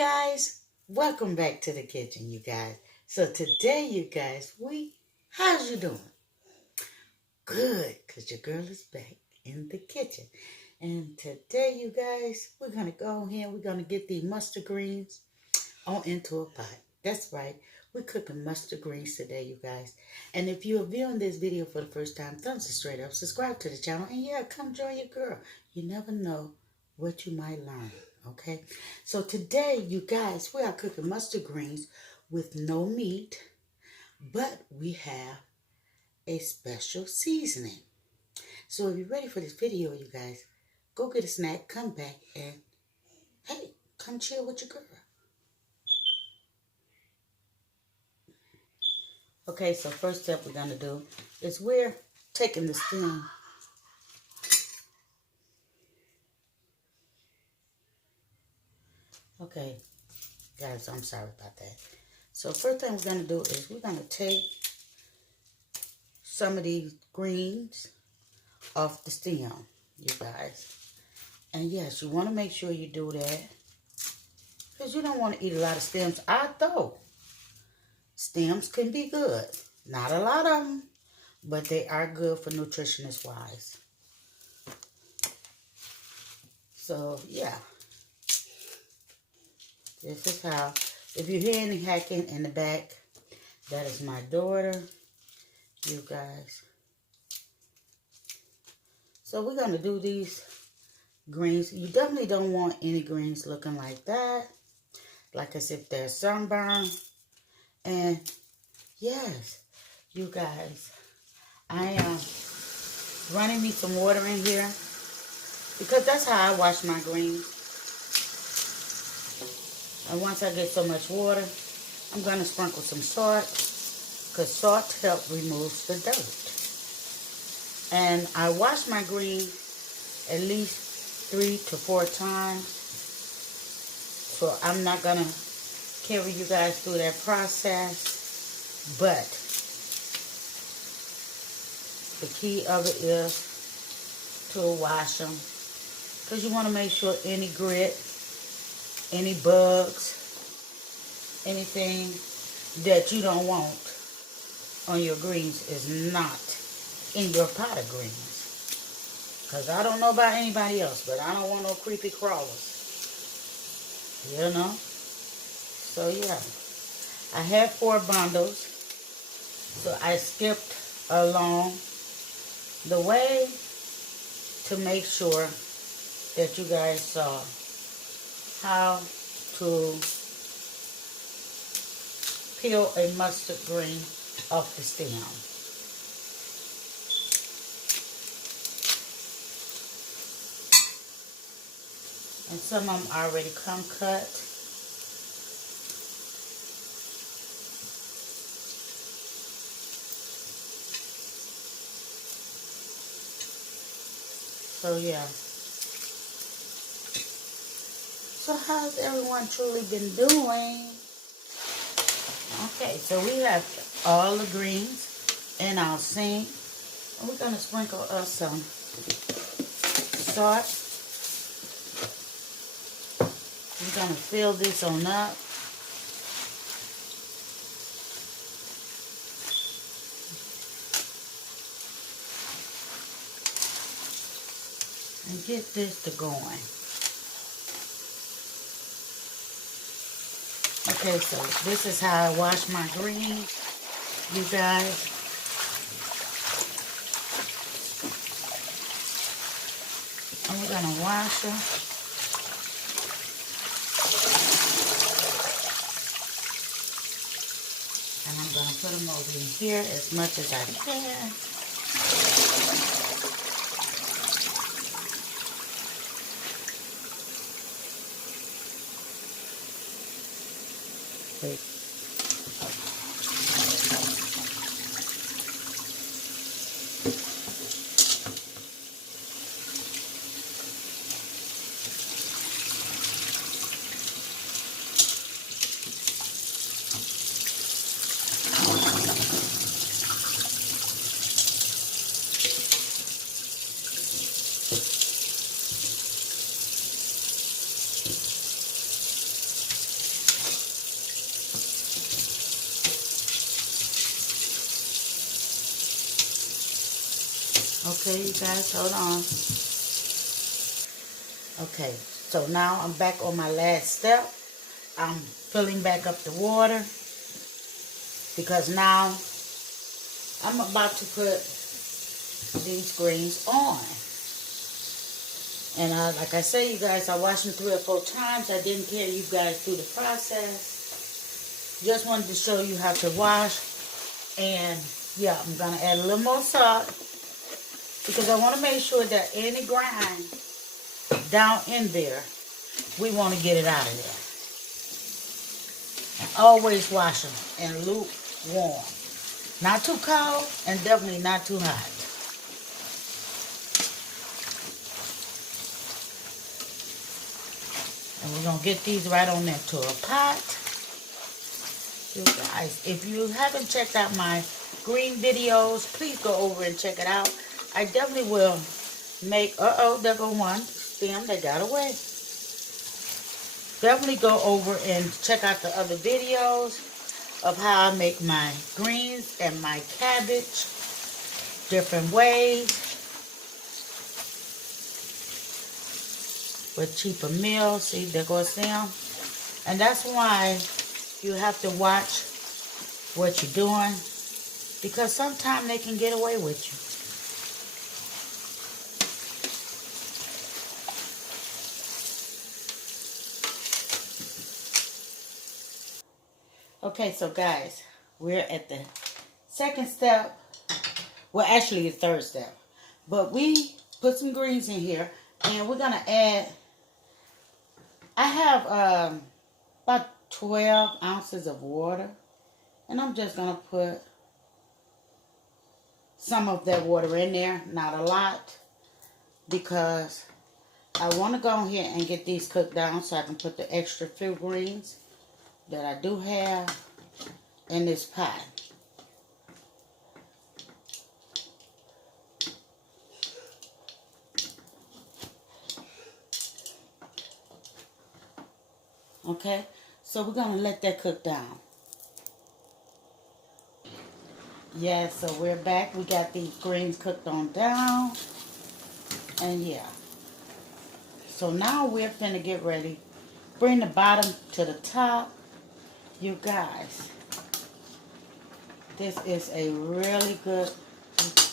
guys, welcome back to the kitchen, you guys. So today, you guys, how's you doing? Good, because your girl is back in the kitchen. And today, you guys, we're going to go here, we're going to get the mustard greens on into a pot. That's right, we're cooking mustard greens today, you guys. And if you're viewing this video for the first time, thumbs it straight up, subscribe to the channel, and yeah, come join your girl. You never know what you might learn. Okay, so today, you guys, we are cooking mustard greens with no meat, but we have a special seasoning. So if you're ready for this video, you guys, go get a snack, come back, and hey, come chill with your girl. Okay, so first step we're going to do is we're taking the stem. Okay, guys, I'm sorry about that. So first thing we're going to do is we're going to take some of these greens off the stem, you guys. And yes, you want to make sure you do that because you don't want to eat a lot of stems. Although stems can be good. Not a lot of them, but they are good for nutritionist wise. So yeah, this is how, if you hear any hacking in the back, that is my daughter, you guys. So we're going to do these greens. You definitely don't want any greens looking like that, like as if they're sunburned. And yes, you guys, I am running me some water in here because that's how I wash my greens. And once I get so much water, I'm going to sprinkle some salt because salt helps remove the dirt. And I wash my greens at least 3 to 4 times. So I'm not going to carry you guys through that process. But the key of it is to wash them. Because you want to make sure any grit, any bugs, anything that you don't want on your greens is not in your pot of greens. Because I don't know about anybody else, but I don't want no creepy crawlers. You know? So yeah. I had 4 bundles. So I skipped along the way to make sure that you guys saw how to peel a mustard green off the stem. And some of them already come cut. So yeah. So how's everyone truly been doing? Okay, so we have all the greens in our sink. And we're going to sprinkle us some salt. We're going to fill this on up. And get this to going. Okay, so this is how I wash my greens, you guys. And we're going to wash them. And I'm going to put them over in here as much as I can. Wait. Okay, you guys, hold on. Okay, so now I'm back on my last step. I'm filling back up the water because now I'm about to put these greens on. And like I say, you guys, I washed them 3 or 4 times. I didn't carry you guys through the process. Just wanted to show you how to wash. And yeah, I'm going to add a little more salt because I want to make sure that any grime down in there, we want to get it out of there. And always wash them in lukewarm. Not too cold and definitely not too hot. And we're going to get these right on into a pot. You guys, if you haven't checked out my green videos, please go over and check it out. I definitely will make, there go one stem that got away. Definitely go over and check out the other videos of how I make my greens and my cabbage different ways with cheaper meals. See, there goes them. And that's why you have to watch what you're doing, because sometimes they can get away with you. Okay, so guys, we're at the second step. Well, actually the third step. But we put some greens in here, and we're going to add, I have about 12 ounces of water. And I'm just going to put some of that water in there, not a lot, because I want to go ahead and get these cooked down so I can put the extra few greens that I do have in this pot. Okay, so we're going to let that cook down. Yeah, so we're back. We got these greens cooked on down. And yeah. So now we're finna get ready. Bring the bottom to the top. You guys, this is a really good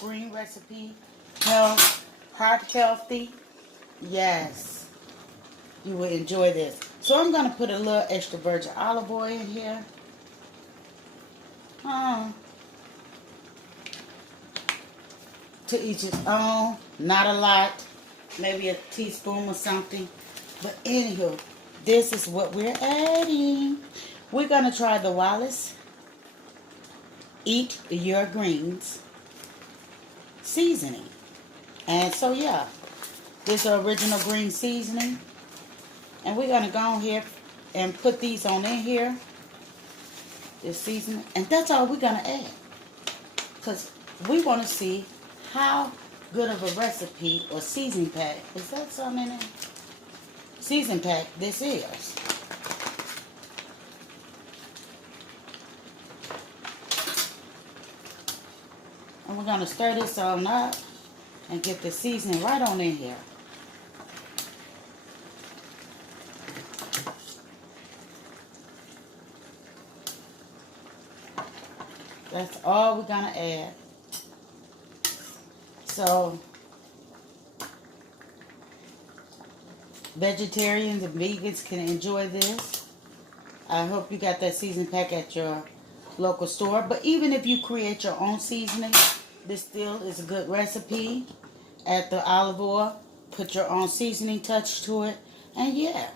green recipe. Heart healthy. Yes. You will enjoy this. So I'm going to put a little extra virgin olive oil in here. To each his own. Not a lot. Maybe a teaspoon or something. But anywho, this is what we're adding. We're going to try the Wallace Eat Your Greens seasoning. And so yeah, this is original green seasoning. And we're going to go on here and put these on in here. This seasoning. And that's all we're going to add. Because we want to see how good of a recipe or seasoning pack. Is that something in it? Seasoning pack this is. And we're going to stir this on up and get the seasoning right on in here. That's all we're going to add. So, vegetarians and vegans can enjoy this. I hope you got that seasoning pack at your local store. But even if you create your own seasoning, this still is a good recipe. Add the olive oil. Put your own seasoning touch to it. And yeah,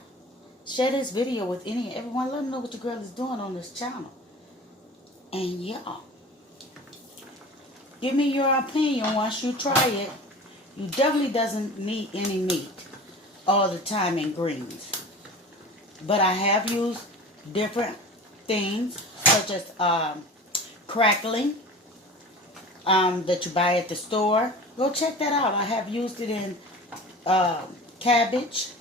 share this video with any and everyone. Let them know what your girl is doing on this channel. And yeah, give me your opinion once you try it. You definitely doesn't need any meat all the time in greens. But I have used different things such as crackling that you buy at the store. Go check that out. I have used it in cabbage,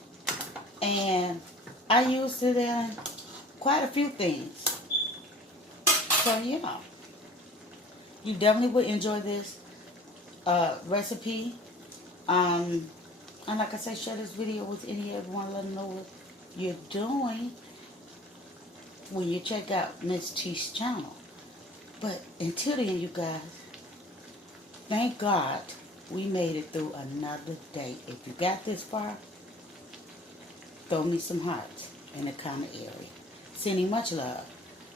and I used it in quite a few things. So yeah, you definitely would enjoy this. recipe. And like I said, share this video with any everyone. Let them know what you're doing when you check out Miss T's channel. But until then, you guys, thank God we made it through another day. If you got this far, throw me some hearts in the comment area. Sending much love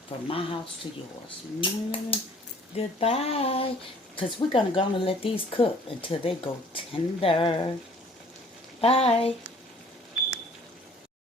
from my house to yours. Goodbye. Because we're going to go and let these cook until they go tender. Bye.